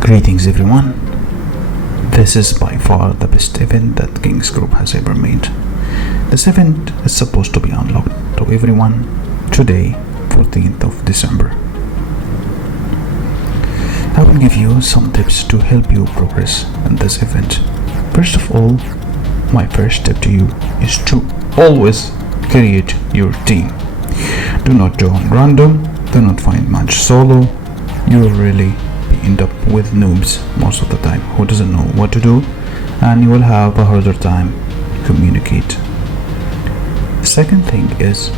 Greetings everyone. This is by far the best event that Kings Group has ever made. This event is supposed to be unlocked to everyone today, 14th of December. I will give you some tips to help you progress in this event. First of all, my first tip to you is to always create your team. Do not join random, do not find match solo. You will really end up with noobs most of the time who doesn't know what to do, and you will have a harder time communicate. Second thing is,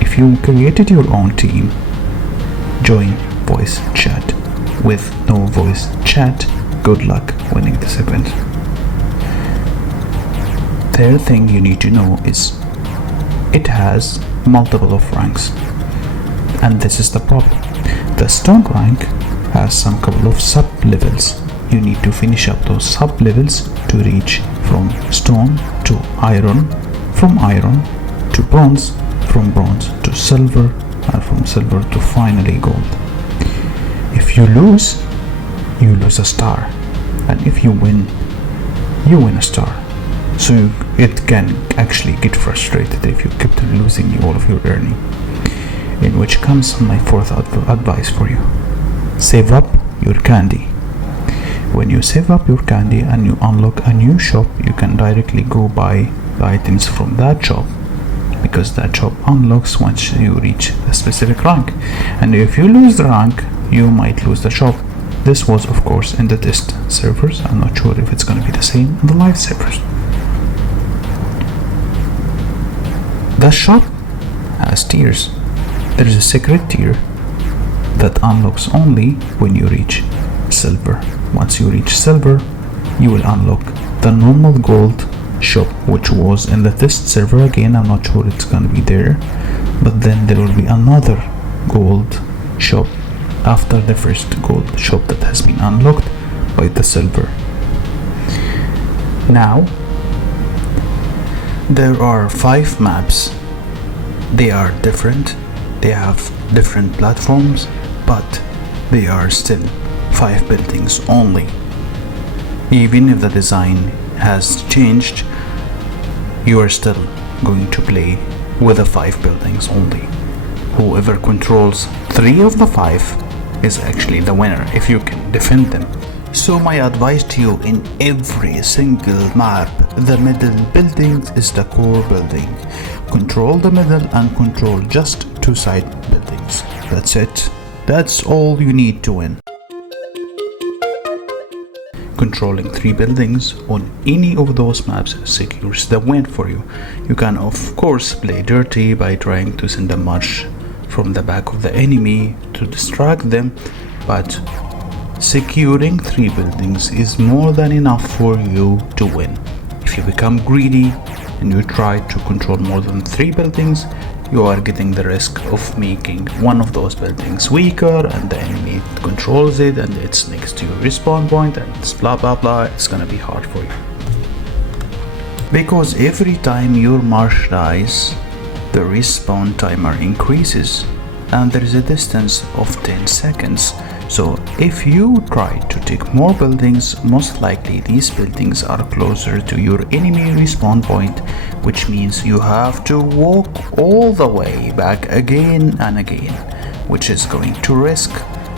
if you created your own team, join voice chat. With no voice chat, good luck winning this event. Third thing you need to know is it has multiple of ranks, and this is the problem. The stone rank has some couple of sub levels. You need to finish up those sub levels to reach from stone to iron, from iron to bronze, from bronze to silver, and from silver to finally gold. If you lose a star, and if you win a star. So it can actually get frustrated if you kept losing all of your earning. In which comes my fourth advice for you. Save up your candy. When you save up your candy and you unlock a new shop, you can directly go buy the items from that shop, because that shop unlocks once you reach a specific rank. And if you lose the rank, you might lose the shop. This was of course in the test servers. I'm not sure if it's going to be the same in the live servers. The shop has tiers. There is a secret tier that unlocks only when you reach silver. Once you reach silver, you will unlock the normal gold shop, which was in the test server. Again, I'm not sure it's gonna be there, but then there will be another gold shop after the first gold shop that has been unlocked by the silver. Now there are 5 maps. They are different, they have different platforms, but they are still 5 buildings only. Even if the design has changed, you are still going to play with the 5 buildings only. Whoever controls 3 of the 5 is actually the winner if you can defend them. So my advice to you, in every single map, the middle building is the core building. Control the middle and control just 2 side buildings. That's it. That's all you need to win. Controlling 3 buildings on any of those maps secures the win for you. You can of course play dirty by trying to send a march from the back of the enemy to distract them, but securing 3 buildings is more than enough for you to win. If you become greedy and you try to control more than 3 buildings, you are getting the risk of making one of those buildings weaker, and the enemy controls it and it's next to your respawn point and it's blah blah blah. It's gonna be hard for you, because every time your marsh dies, the respawn timer increases and there is a distance of 10 seconds. So if you try to take more buildings, most likely these buildings are closer to your enemy respawn point, which means you have to walk all the way back again and again, which is going to risk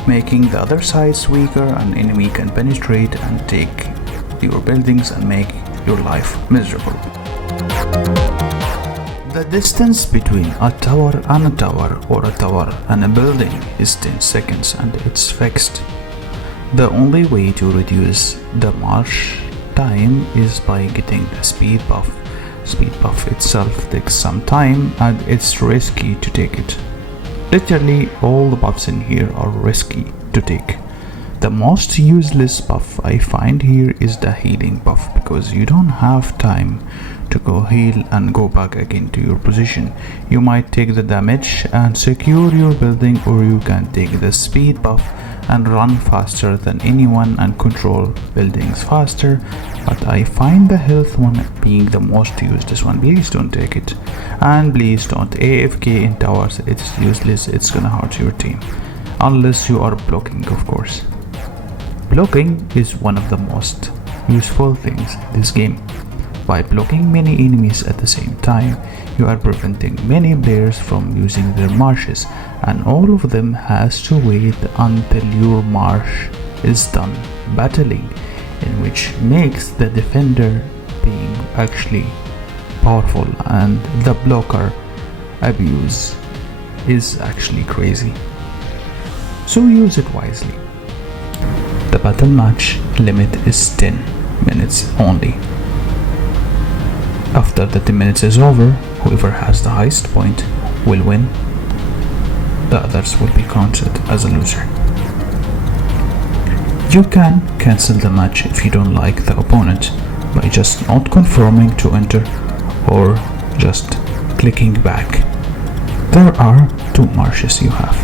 making the other sides weaker, and enemy can penetrate and take your buildings and make your life miserable. The distance between a tower and a tower, or a tower and a building, is 10 seconds and it's fixed. The only way to reduce the march time is by getting the speed buff. Speed buff itself takes some time and it's risky to take it. Literally all the buffs in here are risky to take. The most useless buff I find here is the healing buff, because you don't have time to go heal and go back again to your position. You might take the damage and secure your building, or you can take the speed buff and run faster than anyone and control buildings faster. But I find the health one being the most used. This one, please don't take it, and please don't AFK in towers. It's useless. It's gonna hurt your team unless you are blocking, of course. Blocking is one of the most useful things in this game. By blocking many enemies at the same time, you are preventing many players from using their marshes, and all of them has to wait until your marsh is done battling, in which makes the defender being actually powerful, and the blocker abuse is actually crazy. So use it wisely. The battle match limit is 10 minutes only. After the 10 minutes is over, whoever has the highest point will win. The others will be counted as a loser. You can cancel the match if you don't like the opponent by just not confirming to enter or just clicking back. There are two marshes you have.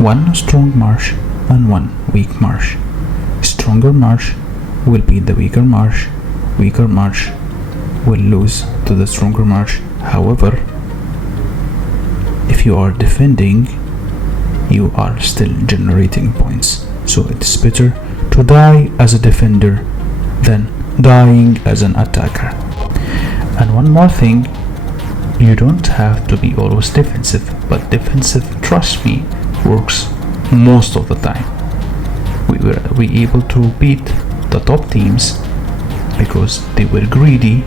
One strong marsh and one weak marsh. Stronger marsh will beat the weaker marsh. Weaker marsh will lose to the stronger marsh. However, if you are defending, you are still generating points. So it's better to die as a defender than dying as an attacker. And one more thing, you don't have to be always defensive, but defensive, trust me, works most of the time. We were able to beat the top teams because they were greedy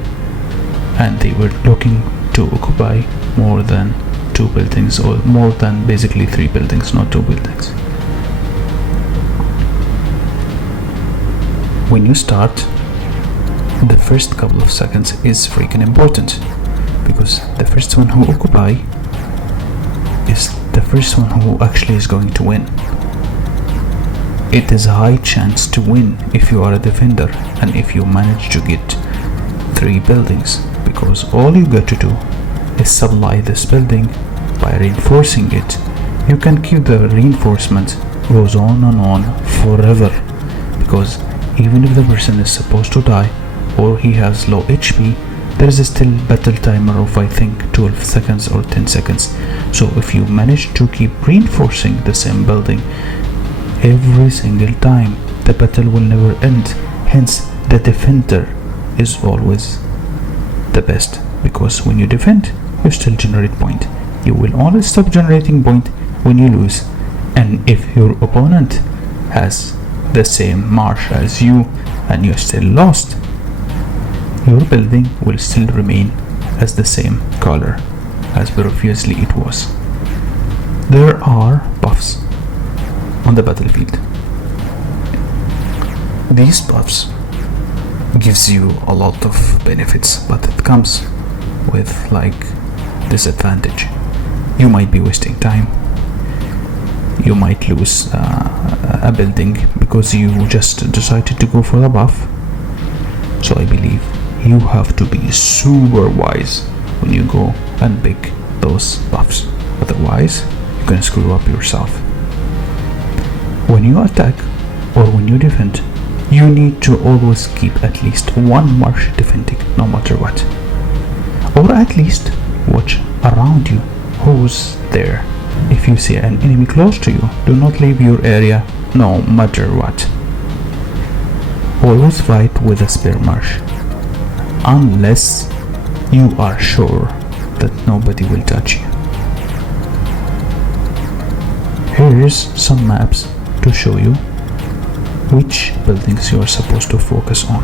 and they were looking to occupy more than 2 buildings, or more than basically 3 buildings, not 2 buildings. When you start, the first couple of seconds is freaking important, because the first one who occupy is the first one who actually is going to win. It is a high chance to win if you are a defender and if you manage to get 3 buildings, because all you got to do is supply this building by reinforcing it. You can keep the reinforcement goes on and on forever, because even if the person is supposed to die or he has low HP, there is still battle timer of I think 12 seconds or 10 seconds. So if you manage to keep reinforcing the same building every single time, the battle will never end. Hence, the defender is always the best, because when you defend, you still generate point. You will only stop generating point when you lose, and if your opponent has the same marsh as you and you still lost, your building will still remain as the same color as previously it was. There are buffs on the battlefield. These buffs gives you a lot of benefits, but it comes with like disadvantage. You might be wasting time. You might lose a building because you just decided to go for the buff. So I believe you have to be super wise when you go and pick those buffs. Otherwise, you can screw up yourself. When you attack or when you defend, you need to always keep at least one marsh defending, no matter what. Or at least watch around you who's there. If you see an enemy close to you, do not leave your area no matter what. Always fight with a spare marsh, unless you are sure that nobody will touch you. Here's some maps to show you which buildings you are supposed to focus on.